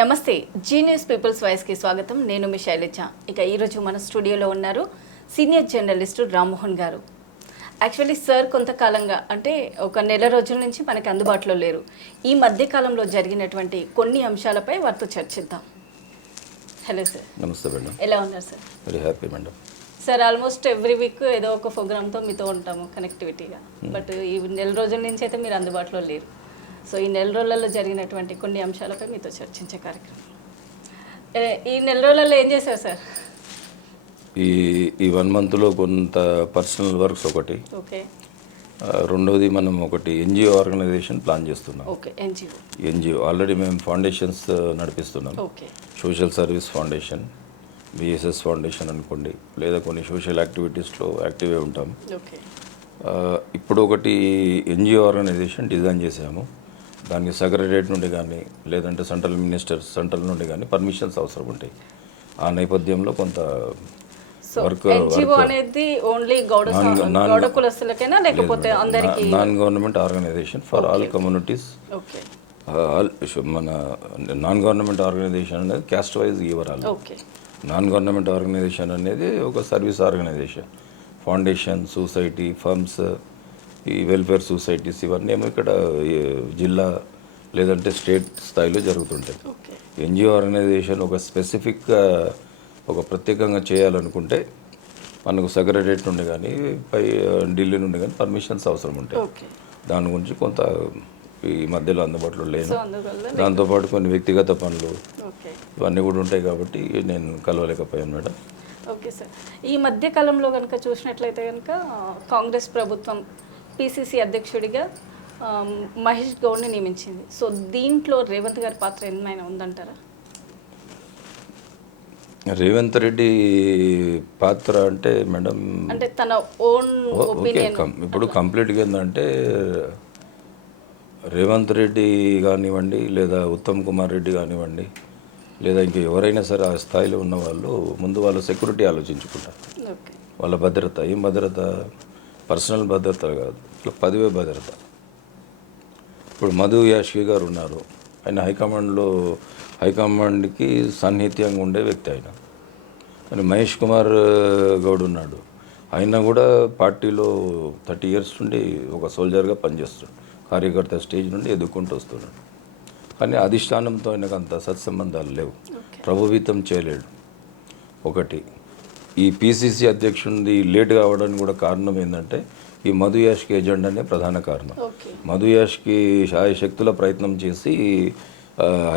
నమస్తే G news peoples వాయిస్కి స్వాగతం. నేను మీ శైలజ. ఇక ఈరోజు మన స్టూడియోలో ఉన్నారు సీనియర్ జర్నలిస్టు రామ్మోహన్ గారు. యాక్చువల్లీ సార్ కొంతకాలంగా అంటే ఒక నెల రోజుల నుంచి మనకి అందుబాటులో లేరు. ఈ మధ్య కాలంలో జరిగినటువంటి కొన్ని అంశాలపై వారితో చర్చిద్దాం. హలో సార్ నమస్తే మేడం. ఎలా ఉన్నారు sir very happy madam. Sir almost every week ఏదో ఒక ప్రోగ్రామ్తో మీతో ఉంటాము కనెక్టివిటీగా బట్ ఈ నెల రోజుల నుంచి అయితే మీరు అందుబాటులో లేరు. సో ఈ నెల రోజులలో జరిగినటువంటి కొన్ని అంశాలపై మీతో చర్చించే కార్యక్రమం. ఈ నెల రోజులలో ఏం చేశారు సార్? ఈ ఈ వన్ మంత్లో కొంత పర్సనల్ వర్క్స్ ఒకటి. ఓకే. రెండోది మనం ఒకటి ఎన్జిఓ ఆర్గనైజేషన్ ప్లాన్ చేస్తున్నాం. Okay NGO. ఆల్రెడీ మేము foundations నడిపిస్తున్నాం. Okay. Social service foundation BSS foundation అనుకోండి లేదా కొన్ని సోషల్ యాక్టివిటీస్లో యాక్టివే ఉంటాం. ఇప్పుడు ఒకటి ఎన్జిఓ ఆర్గనైజేషన్ డిజైన్ చేసాము దానికి సెక్రటరేట్ నుండి కానీ లేదంటే సెంట్రల్ మినిస్టర్ సెంట్రల్ నుండి కానీ పర్మిషన్స్ అవసరం ఉంటాయి. ఆ నేపథ్యంలో కొంత వర్క్ అనేది ఓన్లీ గౌడ సా- గౌడ కులస్తులకైనా లేకపోతే అందరికి non government organisation for all communities. All మన నాన్ గవర్నమెంట్ ఆర్గనైజేషన్ అనేది క్యాస్ట్ వైజ్ ఇవ్వరాలి నాన్ గవర్నమెంట్ ఆర్గనైజేషన్ అనేది ఒక service organisation. Foundation society firms ఈ వెల్ఫేర్ సొసైటీస్ ఇవన్నీ ఏమో ఇక్కడ జిల్లా లేదంటే స్టేట్ స్థాయిలో జరుగుతుంటాయి. ఓకే. ఎన్జిఓ ఆర్గనైజేషన్ ఒక స్పెసిఫిక్ ఒక ప్రత్యేకంగా చేయాలనుకుంటే మనకు సెక్రటరేట్ నుండి కానీ పై ఢిల్లీ నుండి కానీ పర్మిషన్స్ అవసరం ఉంటాయి. దాని గురించి కొంత ఈ మధ్యలో అందుబాటులో లేను. అందువల్ల దాంతోపాటు కొన్ని వ్యక్తిగత పనులు ఇవన్నీ కూడా ఉంటాయి కాబట్టి నేను కలవలేకపోయాను మేడం. Okay sir. ఈ మధ్య కాలంలో కనుక చూసినట్లయితే కనుక కాంగ్రెస్ ప్రభుత్వం పిసిసి అధ్యక్షుడిగా మహేష్ గౌడ్ని నియమించింది. సో దీంట్లో రేవంత్ గారి పాత్ర ఏమైనా ఉందంటారా? రేవంత్ రెడ్డి పాత్ర అంటే మేడం అంటే తన ఓన్ ఒపీనియన్ ఇప్పుడు కంప్లీట్గా ఏంటంటే రేవంత్ రెడ్డి కానివ్వండి లేదా ఉత్తమ్ కుమార్ రెడ్డి కానివ్వండి లేదా ఇంక ఎవరైనా సరే ఆ స్థాయిలో ఉన్న వాళ్ళు ముందు వాళ్ళ సెక్యూరిటీ ఆలోచించుకుంటారు. వాళ్ళ భద్రత ఏం భద్రత? పర్సనల్ భద్రత కాదు ఇట్లా పదివే భద్రత. ఇప్పుడు మధు యాష్కి గారు ఉన్నారు. ఆయన హైకమాండ్లో హైకమాండ్కి సన్నిహిత్యంగా ఉండే వ్యక్తి ఆయన. మరి మహేష్ కుమార్ గౌడ్ ఉన్నాడు. ఆయన కూడా పార్టీలో థర్టీ ఇయర్స్ నుండి ఒక సోల్జర్గా పనిచేస్తాడు కార్యకర్త స్టేజ్ నుండి ఎదుర్కొంటూ వస్తున్నాడు. కానీ అధిష్టానంతో ఆయనకు అంత సత్సంబంధాలు లేవు. ప్రభుత్వం చేయలేడు. ఒకటి ఈ పిసిసి అధ్యక్షుడిది లేట్ కావడానికి కూడా కారణం ఏంటంటే ఈ మధు యాష్కి ఎజెండానే ప్రధాన కారణం. మధు యాష్కి శక్తుల ప్రయత్నం చేసి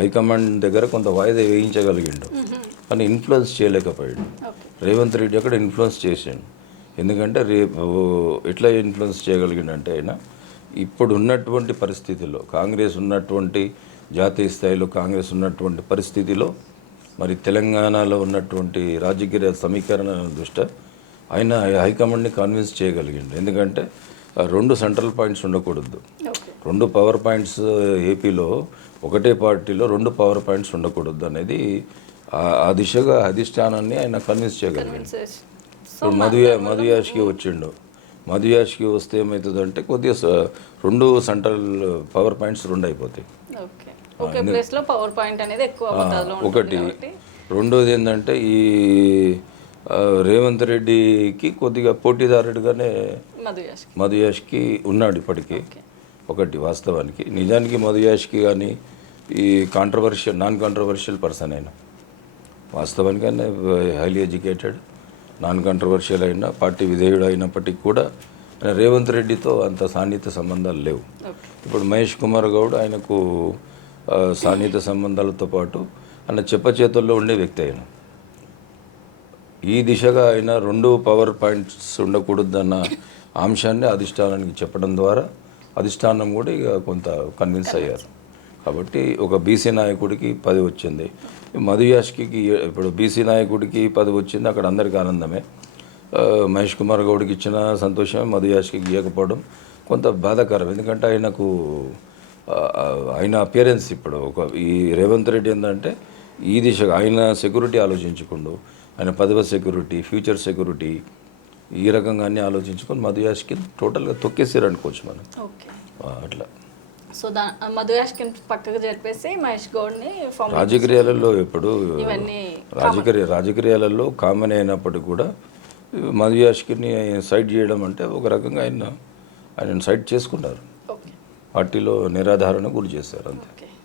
హైకమాండ్ దగ్గర కొంత వాయిదా వేయించగలిగిండు. కానీ ఇన్ఫ్లుయెన్స్ చేయలేకపోయాడు. రేవంత్ రెడ్డి అక్కడ ఇన్ఫ్లుయెన్స్ చేసిండు. ఎందుకంటే రేపు ఎట్లా ఇన్ఫ్లుయెన్స్ చేయగలిగిండంటే ఆయన ఇప్పుడు ఉన్నటువంటి పరిస్థితిలో కాంగ్రెస్ ఉన్నటువంటి జాతీయ స్థాయిలో కాంగ్రెస్ ఉన్నటువంటి పరిస్థితిలో మరి తెలంగాణలో ఉన్నటువంటి రాజకీయ సమీకరణ దృష్ట్యా ఆయన హైకమాండ్ని కన్విన్స్ చేయగలిగిండు. ఎందుకంటే రెండు సెంట్రల్ పాయింట్స్ ఉండకూడదు. రెండు పవర్ పాయింట్స్ ఏపీలో ఒకటే పార్టీలో రెండు పవర్ పాయింట్స్ ఉండకూడదు అనేది ఆ- దిశగా అధిష్టానాన్ని ఆయన కన్విన్స్ చేయగలిగాడు. ఇప్పుడు మధు మధు యాష్కి వచ్చిండు. మధు యాష్కి వస్తే ఏమవుతుందంటే కొద్దిగా రెండు సెంట్రల్ పవర్ పాయింట్స్ రెండు అయిపోతాయి ఒకటి రెండోది ఏంటంటే ఈ రేవంత్ రెడ్డికి కొద్దిగా పోటీదారుడిగానే మధు యాష్ మధు యాష్కి ఉన్నాడు ఇప్పటికీ. ఒకటి వాస్తవానికి. నిజానికి మధు యాష్కి కానీ ఈ కాంట్రవర్షియల్ నాన్ కాంట్రవర్షియల్ పర్సన్ అయినా. వాస్తవానికి ఆయన హైలీ ఎడ్యుకేటెడ్ నాన్ కాంట్రవర్షియల్ అయినా పార్టీ విధేయుడు అయినప్పటికీ కూడా ఆయన రేవంత్ రెడ్డితో అంత సాన్నిహిత సంబంధాలు లేవు. ఇప్పుడు మహేష్ కుమార్ గౌడ్ ఆయనకు సాన్నిహిత సంబంధాలతో పాటు అన్న చెప్ప చేతుల్లో ఉండే వ్యక్తి ఆయన ఈ దిశగా ఆయన రెండు పవర్ పాయింట్స్ ఉండకూడదన్న అంశాన్ని అధిష్టానానికి చెప్పడం ద్వారా అధిష్టానం కూడా ఇక కొంత కన్విన్స్ అయ్యారు. కాబట్టి ఒక బీసీ నాయకుడికి పది వచ్చింది. మధుయాష్కి ఇప్పుడు బీసీ నాయకుడికి పది వచ్చింది. అక్కడ అందరికీ ఆనందమే. మహేష్ కుమార్ గౌడ్కి ఇచ్చిన సంతోషమే మధుయాష్కి ఇవ్వకపోవడం కొంత బాధాకరం. ఎందుకంటే ఆయనకు ఆయన అపియరెన్స్ ఇప్పుడు ఒక ఈ రేవంత్ రెడ్డి ఏంటంటే ఈ దిశగా ఆయన సెక్యూరిటీ ఆలోచించుకుండు ఆయన పదవ సెక్యూరిటీ ఫ్యూచర్ సెక్యూరిటీ ఈ రకంగా అన్ని ఆలోచించుకొని మధు యాష్కి టోటల్గా తొక్కేసారు అనుకోవచ్చు మనం అట్లా. సో దా మధు యాష్కిన్ పక్కకు జరిపేసి మహేష్ గౌడ్ని రాజకీయాలలో ఎప్పుడు రాజకీయ రాజకీయాలలో కామన్ అయినప్పటికీ కూడా మధు యాష్కిని సైడ్ చేయడం అంటే ఒక రకంగా ఆయన ఆయన సైడ్ చేసుకున్నారు. పార్టీలో నిరాధారణ గురి చేశారు అంతే.